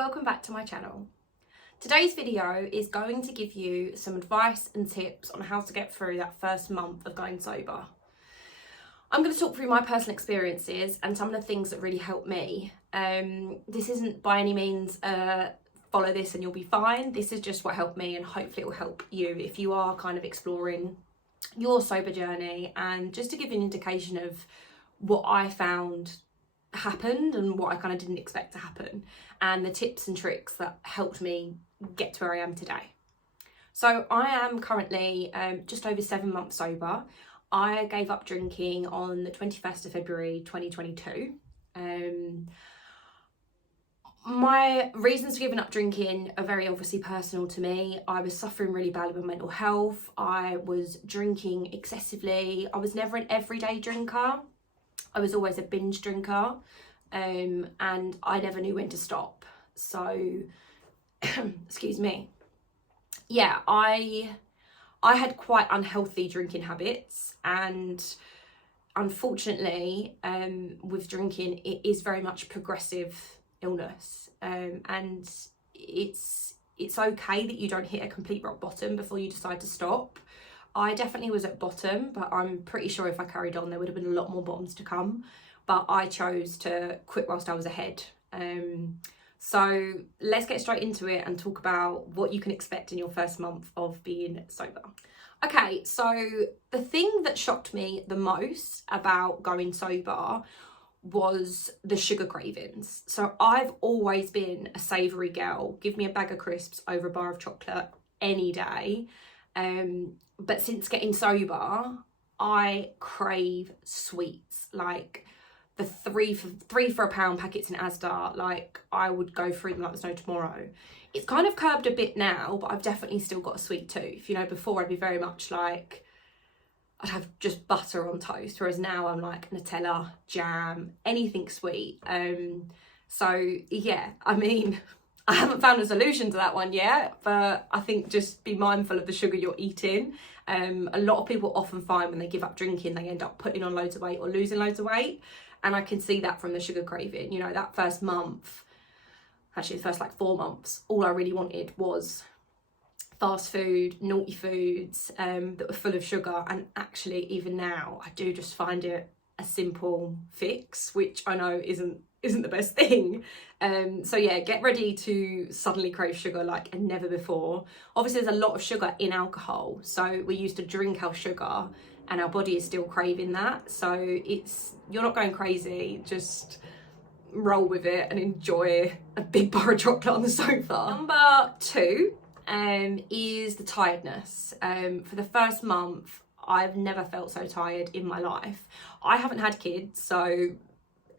welcome back to my channel. Today's video is going to give you some advice and tips on how to get through that first month of going sober. I'm going to talk through my personal experiences and some of the things that really helped me. This isn't by any means follow this and you'll be fine. This is just what helped me, and hopefully it will help you if you are kind of exploring your sober journey, and just to give you an indication of what I found happened and what I kind of didn't expect to happen, and the tips and tricks that helped me get to where I am today. So I am currently just over 7 months sober. I gave up drinking on the 21st of February 2022. My reasons for giving up drinking are very obviously personal to me. I was suffering really badly with mental health. I was drinking excessively. I was never an everyday drinker. I was always a binge drinker, and I never knew when to stop. So, excuse me. Yeah, I had quite unhealthy drinking habits, and unfortunately, with drinking, it is very much progressive illness, and it's okay that you don't hit a complete rock bottom before you decide to stop. I definitely was at bottom, but I'm pretty sure if I carried on there would have been a lot more bottoms to come, but I chose to quit whilst I was ahead. So let's get straight into it and talk about what you can expect in your first month of being sober. Okay, so the thing that shocked me the most about going sober was the sugar cravings. So I've always been a savoury girl. Give me a bag of crisps over a bar of chocolate any day. But since getting sober, I crave sweets. Like the three for £1 packets in Asda, like I would go through them like there's no tomorrow. It's kind of curbed a bit now, but I've definitely still got a sweet tooth. You know, before I'd be very much like, I'd have just butter on toast, whereas now I'm like Nutella, jam, anything sweet. So yeah, I mean, I haven't found a solution to that one yet, but I think just be mindful of the sugar you're eating. A lot of people often find when they give up drinking, they end up putting on loads of weight or losing loads of weight. And I can see that from the sugar craving. You know, that first month, actually the first like 4 months, all I really wanted was fast food, naughty foods that were full of sugar. And actually even now, I do just find it a simple fix, which I know isn't the best thing. So yeah, get ready to suddenly crave sugar like never before. Obviously there's a lot of sugar in alcohol, so we used to drink our sugar and our body is still craving that. So you're not going crazy, just roll with it and enjoy a big bar of chocolate on the sofa. Number 2 is the tiredness. For the first month, I've never felt so tired in my life. I haven't had kids, so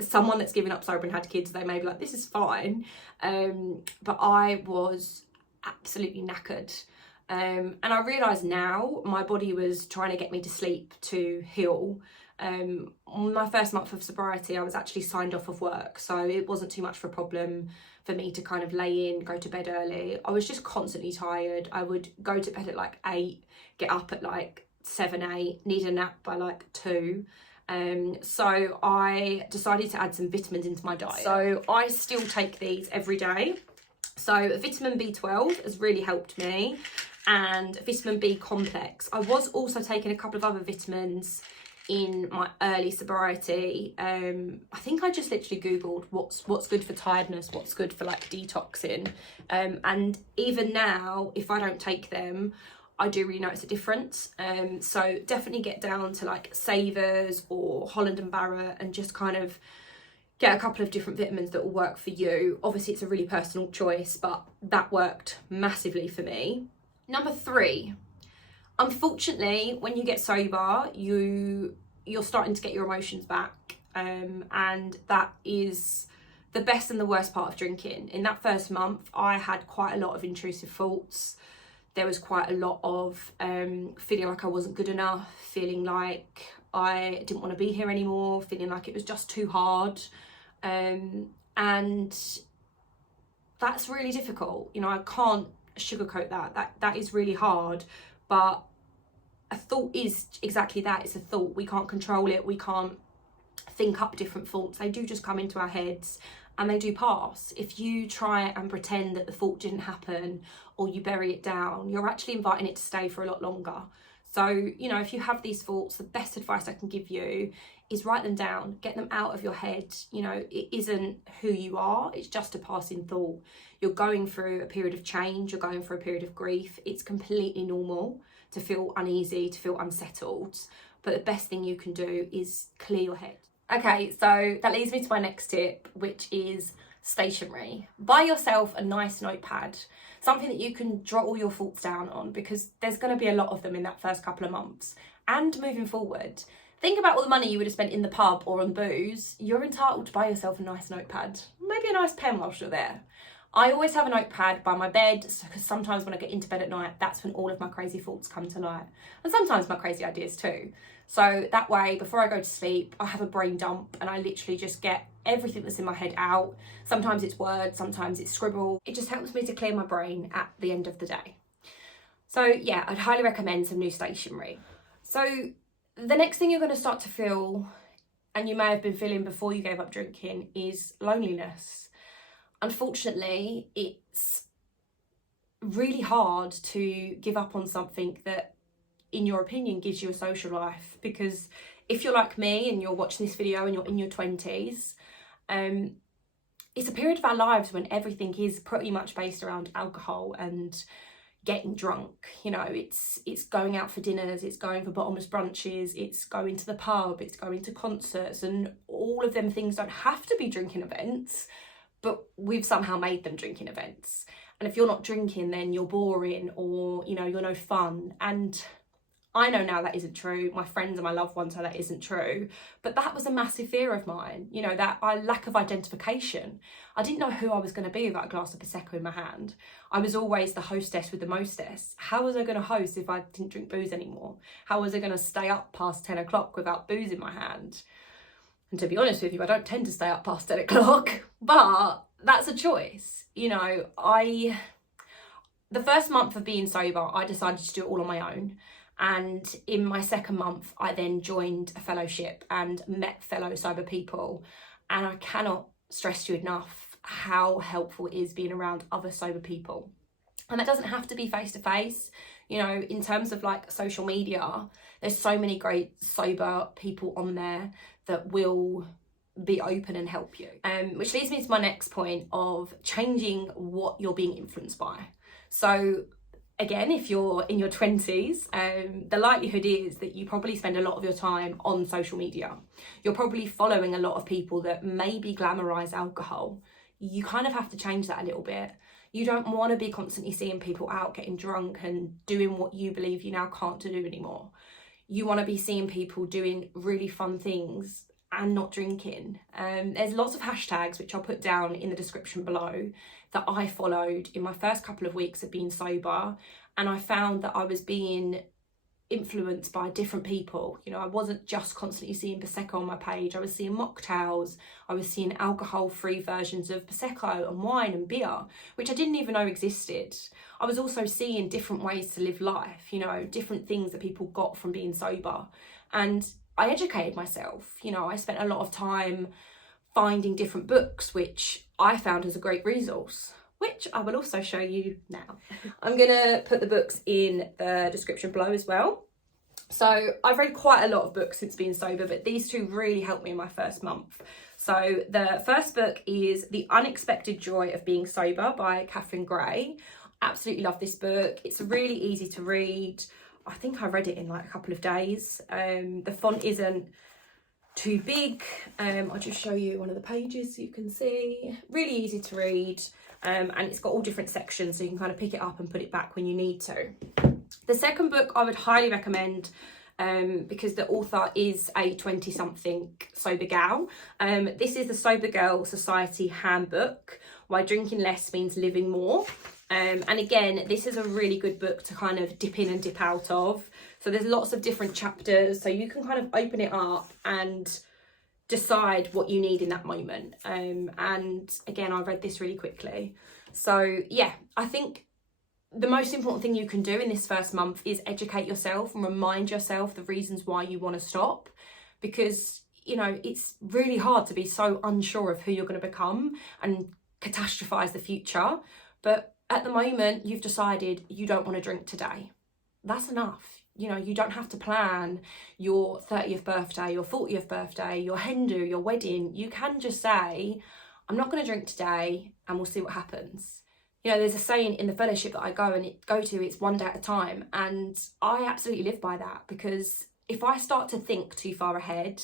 someone that's given up sober and had kids, they may be like, this is fine. But I was absolutely knackered. And I realise now my body was trying to get me to sleep to heal. My first month of sobriety, I was actually signed off of work, so it wasn't too much of a problem for me to kind of lay in, go to bed early. I was just constantly tired. I would go to bed at like 8, get up at like 7, 8, need a nap by like 2. So I decided to add some vitamins into my diet. So I still take these every day. So vitamin B12 has really helped me, and vitamin B complex. I was also taking a couple of other vitamins in my early sobriety. I think I just literally Googled what's good for tiredness, what's good for like detoxing. And even now, if I don't take them, I do really notice a difference. So definitely get down to like Savers or Holland and Barrett and just kind of get a couple of different vitamins that will work for you. Obviously it's a really personal choice, but that worked massively for me. Number 3, unfortunately, when you get sober, you're starting to get your emotions back. And that is the best and the worst part of drinking. In that first month, I had quite a lot of intrusive thoughts. There was quite a lot of feeling like I wasn't good enough, feeling like I didn't want to be here anymore, feeling like it was just too hard. And that's really difficult. You know, I can't sugarcoat that is really hard, but a thought is exactly that. It's a thought. We can't control it. We can't think up different thoughts. They do just come into our heads, and they do pass. If you try and pretend that the thought didn't happen or you bury it down, you're actually inviting it to stay for a lot longer. So, you know, if you have these thoughts, the best advice I can give you is write them down, get them out of your head. You know, it isn't who you are, it's just a passing thought. You're going through a period of change, you're going through a period of grief. It's completely normal to feel uneasy, to feel unsettled. But the best thing you can do is clear your head. Okay, so that leads me to my next tip, which is stationery. Buy yourself a nice notepad, something that you can jot all your thoughts down on, because there's going to be a lot of them in that first couple of months and moving forward. Think about all the money you would have spent in the pub or on booze. You're entitled to buy yourself a nice notepad, maybe a nice pen whilst you're there. I always have a notepad by my bed, because sometimes when I get into bed at night, that's when all of my crazy thoughts come to light. And sometimes my crazy ideas too. So that way, before I go to sleep, I have a brain dump and I literally just get everything that's in my head out. Sometimes it's words, sometimes it's scribble. It just helps me to clear my brain at the end of the day. So yeah, I'd highly recommend some new stationery. So the next thing you're going to start to feel, and you may have been feeling before you gave up drinking, is loneliness. Unfortunately, it's really hard to give up on something that, in your opinion, gives you a social life. Because if you're like me and you're watching this video and you're in your 20s, it's a period of our lives when everything is pretty much based around alcohol and getting drunk. You know, it's going out for dinners, it's going for bottomless brunches, it's going to the pub, it's going to concerts, and all of them things don't have to be drinking events, but we've somehow made them drinking events. And if you're not drinking, then you're boring, or, you know, you're no fun. And I know now that isn't true. My friends and my loved ones know that isn't true. But that was a massive fear of mine, you know, that lack of identification. I didn't know who I was going to be without a glass of Prosecco in my hand. I was always the hostess with the mostess. How was I going to host if I didn't drink booze anymore? How was I going to stay up past 10 o'clock without booze in my hand? And to be honest with you, I don't tend to stay up past 10 o'clock, but that's a choice. You know, the first month of being sober, I decided to do it all on my own. And in my second month, I then joined a fellowship and met fellow sober people. And I cannot stress to you enough how helpful it is being around other sober people. And that doesn't have to be face to face. You know, in terms of like social media, there's so many great sober people on there that will be open and help you. Which leads me to my next point of changing what you're being influenced by. So again, if you're in your 20s, the likelihood is that you probably spend a lot of your time on social media. You're probably following a lot of people that maybe glamorise alcohol. You kind of have to change that a little bit. You don't want to be constantly seeing people out getting drunk and doing what you believe you now can't do anymore. You want to be seeing people doing really fun things and not drinking. There's lots of hashtags, which I'll put down in the description below, that I followed in my first couple of weeks of being sober. And I found that I was being influenced by different people. You know, I wasn't just constantly seeing Prosecco on my page. I was seeing mocktails. I was seeing alcohol-free versions of Prosecco and wine and beer, which I didn't even know existed. I was also seeing different ways to live life, you know, different things that people got from being sober. And I educated myself. You know, I spent a lot of time finding different books, which I found as a great resource, which I will also show you now. I'm gonna put the books in the description below as well. So I've read quite a lot of books since being sober, but these two really helped me in my first month. So the first book is The Unexpected Joy of Being Sober by Catherine Gray. Absolutely love this book. It's really easy to read. I think I read it in like a couple of days. The font isn't too big. I'll just show you one of the pages so you can see. Really easy to read. And it's got all different sections, so you can kind of pick it up and put it back when you need to. The second book I would highly recommend, because the author is a 20-something sober gal. This is the Sober Girl Society Handbook, Why Drinking Less Means Living More. And again, this is a really good book to kind of dip in and dip out of. So there's lots of different chapters, so you can kind of open it up and decide what you need in that moment. And again, I read this really quickly. So yeah, I think the most important thing you can do in this first month is educate yourself and remind yourself the reasons why you want to stop. Because you know, it's really hard to be so unsure of who you're going to become and catastrophize the future. But at the moment, you've decided you don't want to drink today. That's enough. You know, you don't have to plan your 30th birthday, your 40th birthday, your hen do, your wedding. You can just say, I'm not going to drink today, and we'll see what happens. You know, there's a saying in the fellowship that I go to, it's one day at a time. And I absolutely live by that, because if I start to think too far ahead,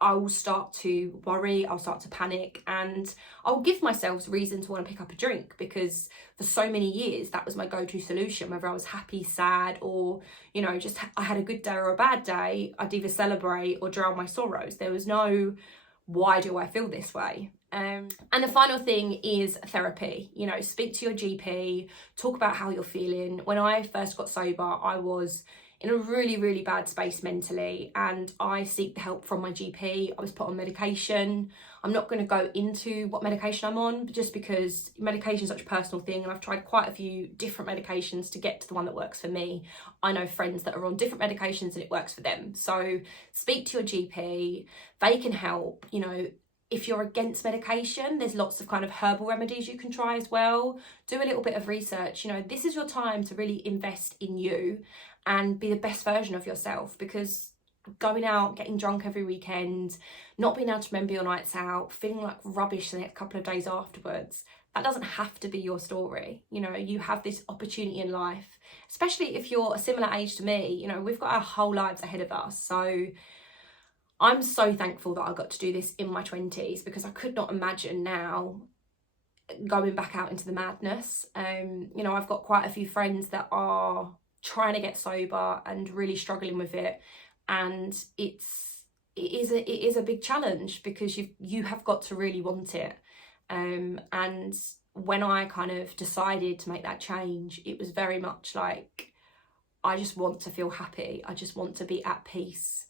I will start to worry, I'll start to panic, and I'll give myself reason to want to pick up a drink, because for so many years that was my go-to solution. Whether I was happy, sad, or, you know, just I had a good day or a bad day, I'd either celebrate or drown my sorrows. There was no, why do I feel this way? And the final thing is therapy. You know, speak to your GP, talk about how you're feeling. When I first got sober, I was in a really, really bad space mentally, and I seek the help from my GP. I was put on medication. I'm not going to go into what medication I'm on, just because medication is such a personal thing, and I've tried quite a few different medications to get to the one that works for me. I know friends that are on different medications and it works for them. So speak to your GP. They can help. You know, if you're against medication, there's lots of kind of herbal remedies you can try as well. Do a little bit of research. You know, this is your time to really invest in you and be the best version of yourself, because going out, getting drunk every weekend, not being able to remember your nights out, feeling like rubbish the next couple of days afterwards, that doesn't have to be your story. You know, you have this opportunity in life, especially if you're a similar age to me. You know, we've got our whole lives ahead of us. So I'm so thankful that I got to do this in my 20s, because I could not imagine now going back out into the madness. You know, I've got quite a few friends that are trying to get sober and really struggling with it, and it is a big challenge, because you have got to really want it. And when I kind of decided to make that change, it was very much like, I just want to feel happy, I just want to be at peace.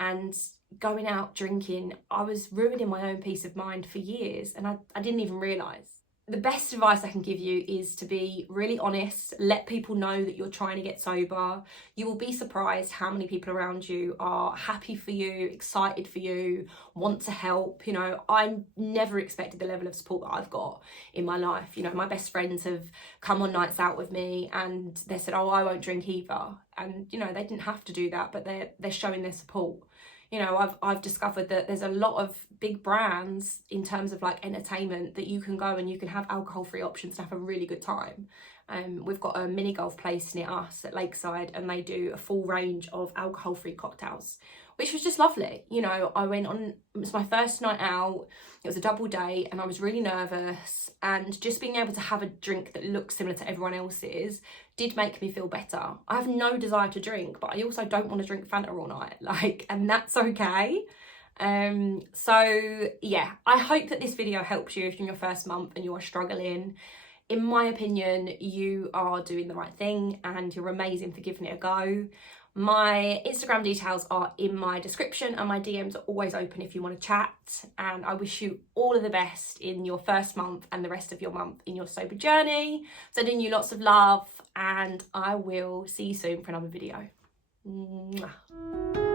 And going out drinking, I was ruining my own peace of mind for years, and I didn't even realise. The best advice I can give you is to be really honest. Let people know that you're trying to get sober. You will be surprised how many people around you are happy for you, excited for you, want to help. You know, I never expected the level of support that I've got in my life. You know, my best friends have come on nights out with me and they said, oh, I won't drink either. And, you know, they didn't have to do that, but they're showing their support. You know, I've discovered that there's a lot of big brands in terms of like entertainment that you can go and you can have alcohol-free options to have a really good time. We've got a mini golf place near us at Lakeside, and they do a full range of alcohol-free cocktails, which was just lovely. You know, I went on, it was my first night out, it was a double date, and I was really nervous, and just being able to have a drink that looks similar to everyone else's did make me feel better. I have no desire to drink, but I also don't want to drink Fanta all night, and that's okay. So yeah, I hope that this video helps you if you're in your first month and you're struggling. In my opinion, you are doing the right thing and you're amazing for giving it a go. My Instagram details are in my description, and my DMs are always open if you want to chat. And I wish you all of the best in your first month and the rest of your month in your sober journey. Sending you lots of love, and I will see you soon for another video. Mwah.